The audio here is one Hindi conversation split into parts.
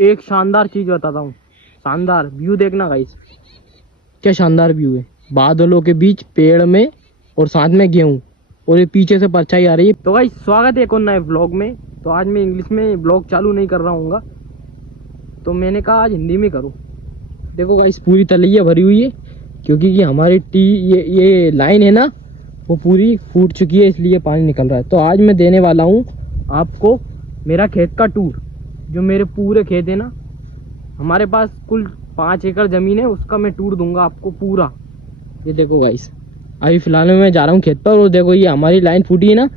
एक शानदार चीज बताता हूँ, शानदार व्यू देखना गाइस, क्या शानदार व्यू है, बादलों के बीच पेड़ में और साथ में गेहूं और ये पीछे से परछाई आ रही है। तो गाइस स्वागत है एक और नए व्लॉग में। तो आज मैं इंग्लिश में व्लॉग चालू नहीं कर रहा हूँ, तो मैंने कहा आज हिंदी में करूँ। देखो गाइस पूरी तलैया भरी हुई है क्योंकि ये हमारी ये लाइन है ना, वो पूरी फूट चुकी है, इसलिए पानी निकल रहा है। तो आज मैं देने वाला हूँ आपको मेरा खेत का टूर, जो मेरे पूरे खेत है ना, हमारे पास कुल 5 एकड़ ज़मीन है, उसका मैं टूर दूंगा आपको पूरा। ये देखो गाइस, अभी फिलहाल में मैं जा रहा हूँ खेत पर और देखो ये हमारी लाइन फूटी है ना,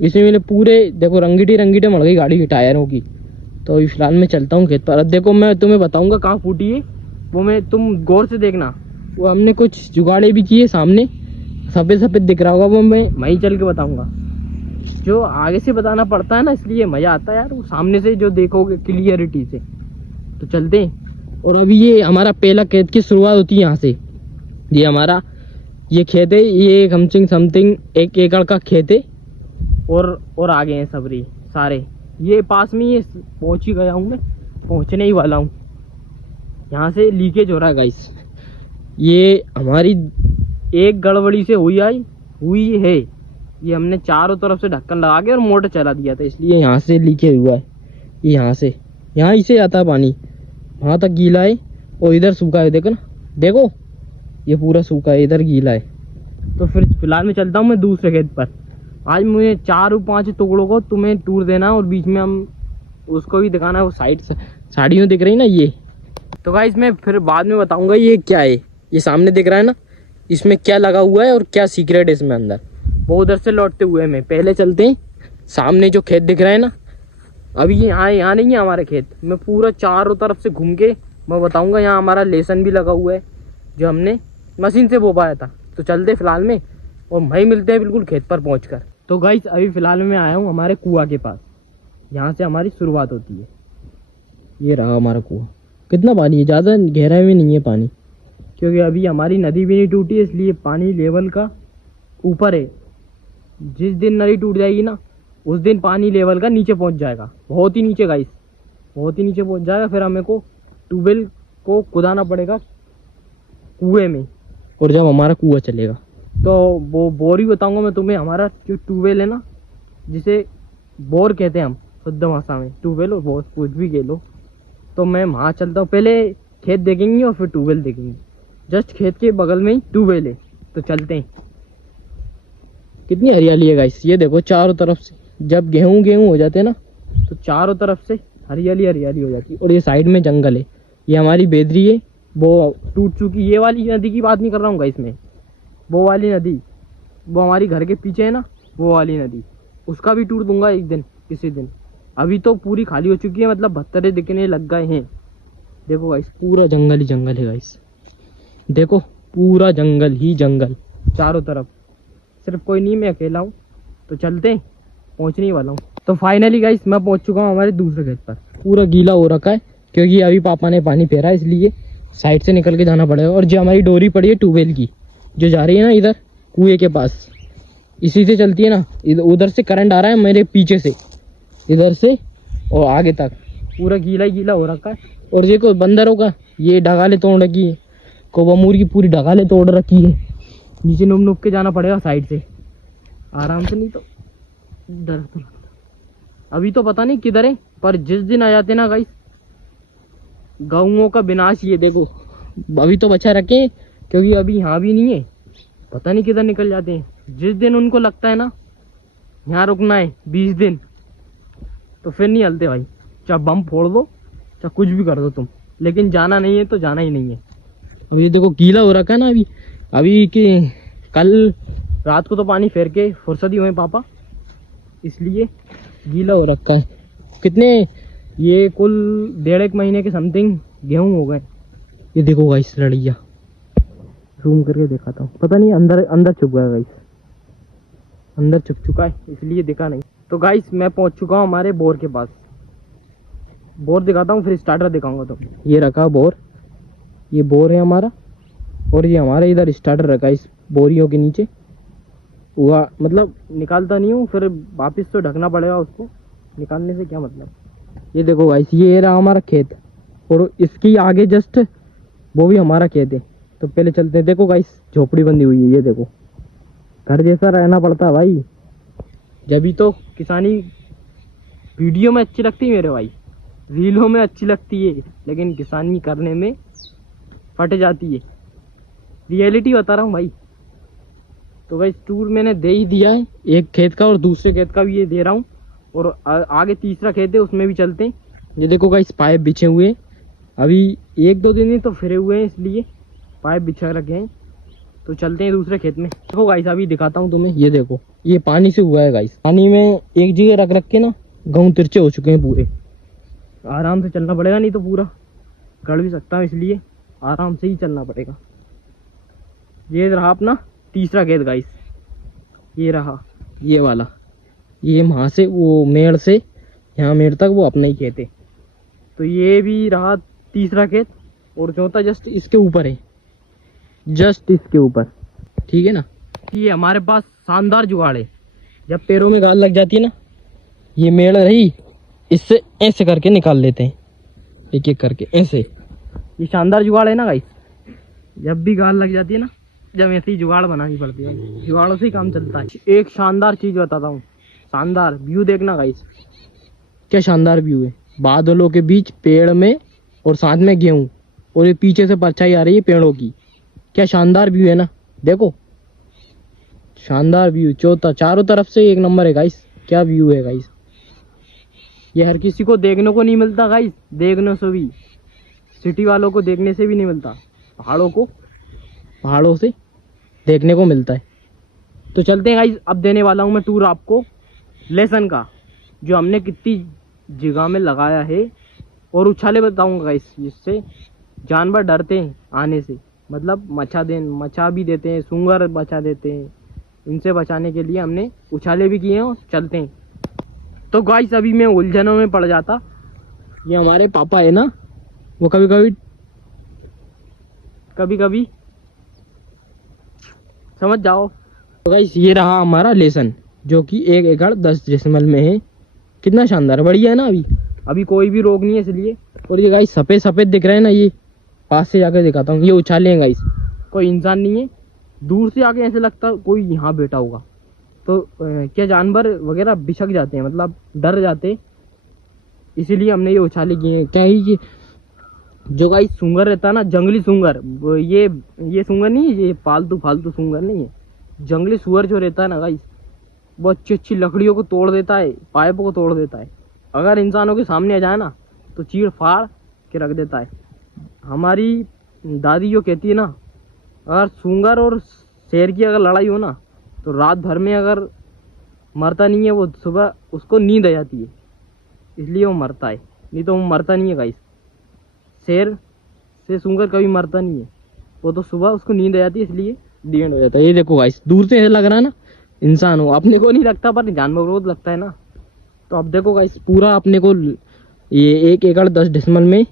इसमें मेरे पूरे देखो रंगीटे मर गई गाड़ी के टायरों की। तो अभी फिलहाल मैं चलता हूँ खेत पर। अब देखो मैं तुम्हें बताऊँगा कहाँ फूटी है, वो मैं तुम गौर से देखना। वो हमने कुछ जुगाड़े भी किए, सामने सफ़ेद सफ़ेद दिख रहा होगा, वो मैं वहीं चल के बताऊँगा। जो आगे से बताना पड़ता है ना, इसलिए मज़ा आता है यार, वो सामने से जो देखोगे क्लियरिटी से। तो चलते हैं। और अभी ये हमारा पहला खेत की शुरुआत होती है यहाँ से। ये हमारा ये खेत है, ये समथिंग 1 एकड़ का खेत है और आगे हैं सबरी सारे। ये पास में, ये पहुँच ही गया हूँ मैं, पहुँचने ही वाला हूँ। यहाँ से लीकेज हो रहा है गाइस, ये हमारी एक गड़बड़ी से हुई है। ये हमने चारों तरफ से ढक्कन लगा के और मोटर चला दिया था, इसलिए यहाँ से लीकेज हुआ है। ये यहाँ से आता है पानी, वहाँ तक गीला है और इधर सूखा है। देखो ना, देखो ये पूरा सूखा है, इधर गीला है। तो फिर फिलहाल मैं चलता हूँ मैं दूसरे खेत पर। आज मुझे 4-5 टुकड़ों को तुम्हें टूर देना है और बीच में हम उसको भी दिखाना है। वो साइड से साड़ियों दिख रही ना ये। तो गाइस मैं फिर बाद में बताऊँगा ये क्या है। ये सामने दिख रहा है ना, इसमें क्या लगा हुआ है और क्या सीक्रेट है इसमें अंदर, वो उधर से लौटते हुए मैं पहले चलते हैं। सामने जो खेत दिख रहा है ना, अभी यहाँ नहीं है हमारे खेत, मैं पूरा चारों तरफ से घूम के मैं बताऊंगा। यहाँ हमारा लहसुन भी लगा हुआ है, जो हमने मशीन से बो पाया था। तो चलते फिलहाल में और वहीं मिलते हैं बिल्कुल खेत पर पहुंचकर। तो गाइस अभी फिलहाल में आया हूँ हमारे कुआं के पास, यहाँ से हमारी शुरुआत होती है। ये रहा हमारा कुआं। कितना पानी है, ज़्यादा गहराई में नहीं है पानी, क्योंकि अभी हमारी नदी भी नहीं टूटी है, इसलिए पानी लेवल का ऊपर है। जिस दिन नदी टूट जाएगी ना, उस दिन पानी लेवल का नीचे पहुंच जाएगा, बहुत ही नीचे गाइस, बहुत ही नीचे पहुंच जाएगा। फिर हमें को ट्यूबवेल को खुदाना पड़ेगा कुएं में, और जब हमारा कुआं चलेगा तो वो बोर ही बताऊंगा मैं तुम्हें। हमारा जो ट्यूबवेल है ना, जिसे बोर कहते हैं हम शुद्ध भाषा में, ट्यूबवेल और बोर कुछ भी कह लो। तो मैं वहाँ चलता हूँ, पहले खेत देखेंगे और फिर ट्यूबवेल देखेंगे। जस्ट खेत के बगल में ही ट्यूबवेल है, तो चलते हैं। कितनी हरियाली है गाइस, ये देखो चारों तरफ से। जब गेहूं हो जाते हैं ना, तो चारों तरफ से हरियाली हो जाती है। और ये साइड में जंगल है, ये हमारी बेदरी है, वो टूट चुकी। ये वाली नदी की बात नहीं कर रहा हूँ गाइस मैं, वो वाली नदी, वो हमारी घर के पीछे है ना, वो वाली नदी, उसका भी टूर दूंगा एक दिन, किसी दिन। अभी तो पूरी खाली हो चुकी है, मतलब भत्तरे दिखने लग गए हैं। देखो गाइस पूरा जंगल ही जंगल है गाइस, देखो पूरा जंगल ही जंगल चारों तरफ, सिर्फ कोई नहीं, मैं अकेला हूँ। तो चलते हैं, पहुँचने ही वाला हूँ। तो फाइनली गाइस मैं पहुँच चुका हूँ हमारे दूसरे खेत पर। पूरा गीला हो रखा है क्योंकि अभी पापा ने पानी फेरा, इसलिए साइड से निकल के जाना पड़ेगा। और जो हमारी डोरी पड़ी है ट्यूबवेल की, जो जा रही है ना इधर कुएं के पास, इसी से चलती है ना, उधर से करंट आ रहा है मेरे पीछे से, इधर से और आगे तक पूरा गीला ही गीला हो रखा है। और ये कोई बंदरों का ये ढगाले तोड़ रखी है, कोबमूर की पूरी ढगाले तोड़ रखी है। नीचे नुब के जाना पड़ेगा साइड से आराम से, नहीं तो डर तो लगता। अभी तो पता नहीं किधर है, पर जिस दिन आ जाते ना गाइस गाँवों का विनाश। ये देखो अभी तो बचा रखे क्योंकि अभी यहाँ भी नहीं है, पता नहीं किधर निकल जाते हैं। जिस दिन उनको लगता है ना यहाँ रुकना है 20 दिन, तो फिर नहीं हलते भाई, चाहे बम फोड़ दो चाहे कुछ भी कर दो तुम, लेकिन जाना नहीं है तो जाना ही नहीं है। अब ये देखो गीला हो रखा है ना अभी कि कल रात को तो पानी फेर के फुर्सत ही हुए पापा, इसलिए गीला हो रखा है। कितने ये कुल 1.5 महीने के समथिंग गेहूं हो गए। ये देखो गाइस लड़िया, जूम करके दिखाता हूँ, पता नहीं अंदर छुप गया गाइस, अंदर छुप चुका है इसलिए दिखा नहीं। तो गाइस मैं पहुंच चुका हूँ हमारे बोर के पास। बोर दिखाता हूँ फिर स्टार्टर दिखाऊंगा। तो ये रखा बोर, ये बोर है हमारा, और ये हमारा इधर स्टार्टर रखा इस बोरियों के नीचे। हुआ मतलब निकालता नहीं हूँ, फिर वापस तो ढकना पड़ेगा उसको, निकालने से क्या मतलब। ये देखो गाइस, ये रहा हमारा खेत और इसकी आगे जस्ट वो भी हमारा खेत है। तो पहले चलते हैं। देखो गाइस, झोपड़ी बंदी हुई है, ये देखो, घर जैसा रहना पड़ता है भाई, जब तो किसानी वीडियो में अच्छी लगती है मेरे भाई, रीलों में अच्छी लगती है, लेकिन किसानी करने में फट जाती है। रियलिटी बता रहा हूँ भाई। तो भाई टूर मैंने दे ही दिया है, एक खेत का और दूसरे खेत का भी ये दे रहा हूँ, और आगे तीसरा खेत है उसमें भी चलते हैं। ये देखो गाइस, पाइप बिछे हुए हैं, अभी 1-2 दिन ही तो फिरे हुए हैं इसलिए पाइप बिछा रखे हैं। तो चलते हैं दूसरे खेत में। देखो गाइस, अभी दिखाता हूँ तुम्हें, ये देखो, ये पानी से हुआ है गाइस। पानी में एक जगह रख के ना गेहूँ तिरछे हो चुके हैं पूरे। आराम से चलना पड़ेगा, नहीं तो पूरा गड़ भी सकता हूँ, इसलिए आराम से ही चलना पड़ेगा। ये रहा अपना तीसरा खेत गाइस, ये रहा ये वाला, ये वहाँ से वो मेड़ से यहाँ मेड़ तक वो अपना ही खेत है। तो ये भी रहा तीसरा खेत, और चौथा जस्ट इसके ऊपर है, जस्ट इसके ऊपर, ठीक है ना। ये हमारे पास शानदार जुगाड़ है, जब पैरों में गाल लग जाती है ना, ये मेड़ रही, इससे ऐसे करके निकाल लेते हैं, एक एक करके ऐसे। ये शानदार जुगाड़ है ना गाइस, जब भी गाल लग जाती है ना, जब ऐसे ही जुगाड़ बनानी पड़ती है, जुगाड़ों से ही काम चलता है। एक शानदार चीज बताता हूँ, शानदार व्यू देखना गाइस, क्या शानदार व्यू है, बादलों के बीच पेड़ में और साथ में गेहूं, और ये पीछे से परछाई आ रही है पेड़ों की। क्या शानदार व्यू है ना, देखो शानदार व्यू, चौथा चारों तरफ से एक नंबर है गाइस। क्या व्यू है गाइस, ये हर किसी को देखने को नहीं मिलता गाइस, देखने से भी, सिटी वालों को देखने से भी नहीं मिलता, पहाड़ों से देखने को मिलता है। तो चलते हैं गाइस, अब देने वाला हूँ मैं टूर आपको लेसन का, जो हमने कितनी जगह में लगाया है, और उछाले बताऊंगा गाइस, जिससे जानवर डरते हैं आने से, मतलब मचा भी देते हैं, सूंगर बचा देते हैं, इनसे बचाने के लिए हमने उछाले भी किए हैं। और चलते हैं। तो गाइस, अभी मैं उलझनों में पड़ जाता, ये हमारे पापा है ना, वो कभी कभी समझ जाओ। तो गाइस, ये रहा हमारा लेसन, जो कि 1 एकड़ 10 डेसिमल में है। कितना शानदार, बढ़िया है ना। अभी कोई भी रोग नहीं है इसलिए। और ये गाइस सफेद सफेद दिख रहा है ना, ये पास से जाकर दिखाता हूँ, ये उछाले हैं गाइस, कोई इंसान नहीं है, दूर से आके ऐसे लगता कोई यहाँ बैठा होगा। तो क्या जानवर वगैरह बिछक जाते हैं, मतलब डर जाते, इसीलिए हमने ये उछाले किए हैं। क्या ही जो गाइस सूंगर रहता है ना, जंगली सूंगर, ये सूंगर नहीं है, ये फालतू सूंगर नहीं है, जंगली सूअर जो रहता है ना गाइस, वो अच्छी अच्छी लकड़ियों को तोड़ देता है, पाइपों को तोड़ देता है। अगर इंसानों के सामने आ जाए ना तो चीड़ फाड़ के रख देता है। हमारी दादी जो कहती है ना, अगर सूंगर और शेर की अगर लड़ाई हो ना, तो रात भर में अगर मरता नहीं है वो, सुबह उसको नींद आ जाती है, इसलिए वो मरता है, नहीं तो वो मरता नहीं है गाइस। शेर से सूंगर कभी मरता नहीं है, वो तो सुबह उसको नींद आ जाती है, इसलिए डेंड हो जाता है। ये देखो गाइस, दूर से ऐसा लग रहा है ना इंसान हो, अपने को नहीं लगता पर जानवरों को लगता है ना। तो अब देखो गाइस, पूरा अपने को ये 1 एकड़ 10 डेसिमल में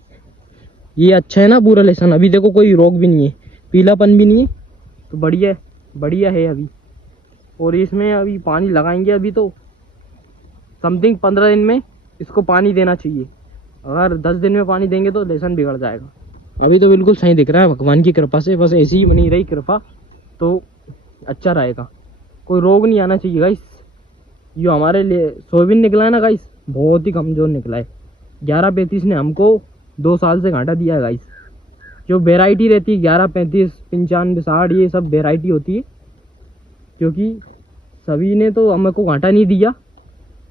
ये अच्छा है ना पूरा लेसन। अभी देखो कोई रोग भी नहीं है, पीलापन भी नहीं है, तो बढ़िया है अभी। और इसमें अभी पानी लगाएंगे, अभी तो समथिंग 15 दिन में इसको पानी देना चाहिए। अगर 10 दिन में पानी देंगे तो लेसन बिगड़ जाएगा। अभी तो बिल्कुल सही दिख रहा है भगवान की कृपा से, बस ऐसी ही बनी रही कृपा तो अच्छा रहेगा, कोई रोग नहीं आना चाहिए गाइस। जो हमारे लिए सोयाबीन निकला है ना गाइस, बहुत ही कमज़ोर निकला है। 1135 ने हमको 2 साल से घाटा दिया है गाइस। जो वेराइटी रहती है 1135, 95, 60, ये सब वेराइटी होती है, क्योंकि सभी ने तो हमको घाटा नहीं दिया,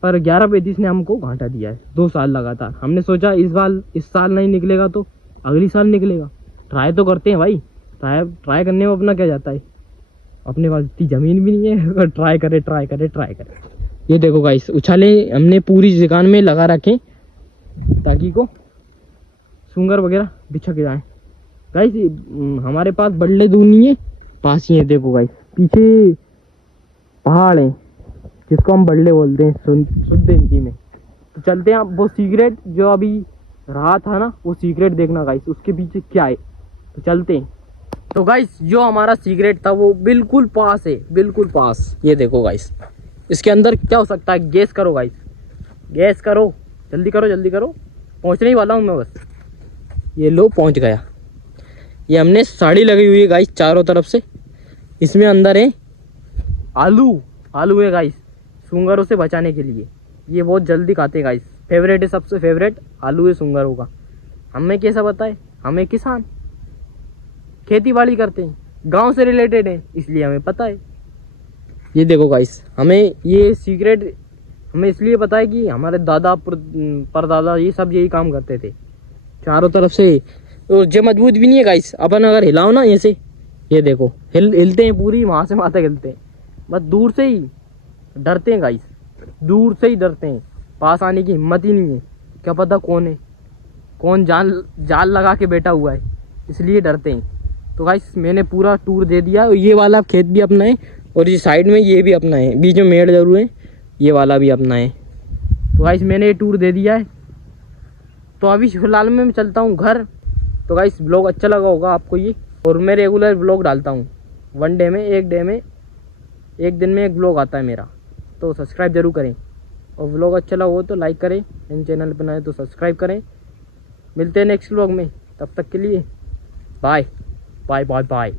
पर 1135 ने हमको घाटा दिया है 2 साल लगातार। हमने सोचा इस साल नहीं निकलेगा तो अगली साल निकलेगा, ट्राई तो करते हैं भाई। ट्राई करने में अपना क्या जाता है, अपने पास इतनी ज़मीन भी नहीं है, ट्राई करे। ये देखो गाइस, उछाले हमने पूरी जगह में लगा रखे ताकि को सूंगर वगैरह बिछक जाए गाइस। हमारे पास बड़े दूर नहीं है, पास ही है। देखो गाइस, पीछे पहाड़ है, जिसको हम बड़ले बोलते हैं शुद्ध हिंदी में। तो चलते हैं, वो सीक्रेट जो अभी रहा था ना, वो सीक्रेट देखना गाइस, उसके पीछे क्या है, तो चलते हैं। तो गाइस, जो हमारा सीक्रेट था वो बिल्कुल पास है, बिल्कुल पास। ये देखो गाइस, इसके अंदर क्या हो सकता है, गैस करो गाइस, गैस करो। जल्दी करो जल्दी करो, पहुंचने ही वाला हूँ मैं बस। ये लो पहुंच गया। ये हमने साड़ी लगी हुई है गाइस चारों तरफ से। इसमें अंदर है आलू, आलू है गाइस सूंगरों से बचाने के लिए। ये बहुत जल्दी खाते हैं गाइस, फेवरेट है, सबसे फेवरेट आलू है सूंगरों का। हमें कैसा पता है, हमें किसान खेती बाड़ी करते हैं, गांव से रिलेटेड है, इसलिए हमें पता है। ये देखो गाइस, हमें ये सीक्रेट हमें इसलिए पता है कि हमारे दादा परदादा ये सब यही काम करते थे चारों तरफ से। और जो मजबूत भी नहीं है गाइस, अपन अगर हिलाओ ना ऐसे, ये देखो हिलते हैं पूरी, वहाँ से वहाँ तक हिलते हैं। बस दूर से ही डरते हैं गाइस, दूर से ही डरते हैं, पास आने की हिम्मत ही नहीं है। क्या पता कौन है, कौन जाल लगा के बैठा हुआ है, इसलिए डरते हैं। तो गाइस मैंने पूरा टूर दे दिया। ये वाला खेत भी अपना है और ये साइड में ये भी अपना है, बीच में मेड़ जरूर है, ये वाला भी अपना है। तो गाइस मैंने ये टूर दे दिया है। तो अभी फिलहाल मैं चलता हूँ घर। तो गाइस ब्लॉग अच्छा लगा होगा आपको ये, और मैं रेगुलर ब्लॉग डालता हूँ, वन डे में, एक दिन में एक ब्लॉग आता है मेरा। तो सब्सक्राइब जरूर करें, और ब्लॉग अच्छा लगा हो तो लाइक करें, इन चैनल पर नए तो सब्सक्राइब करें। मिलते हैं नेक्स्ट ब्लॉग में, तब तक के लिए बाय बाय बाय बाय।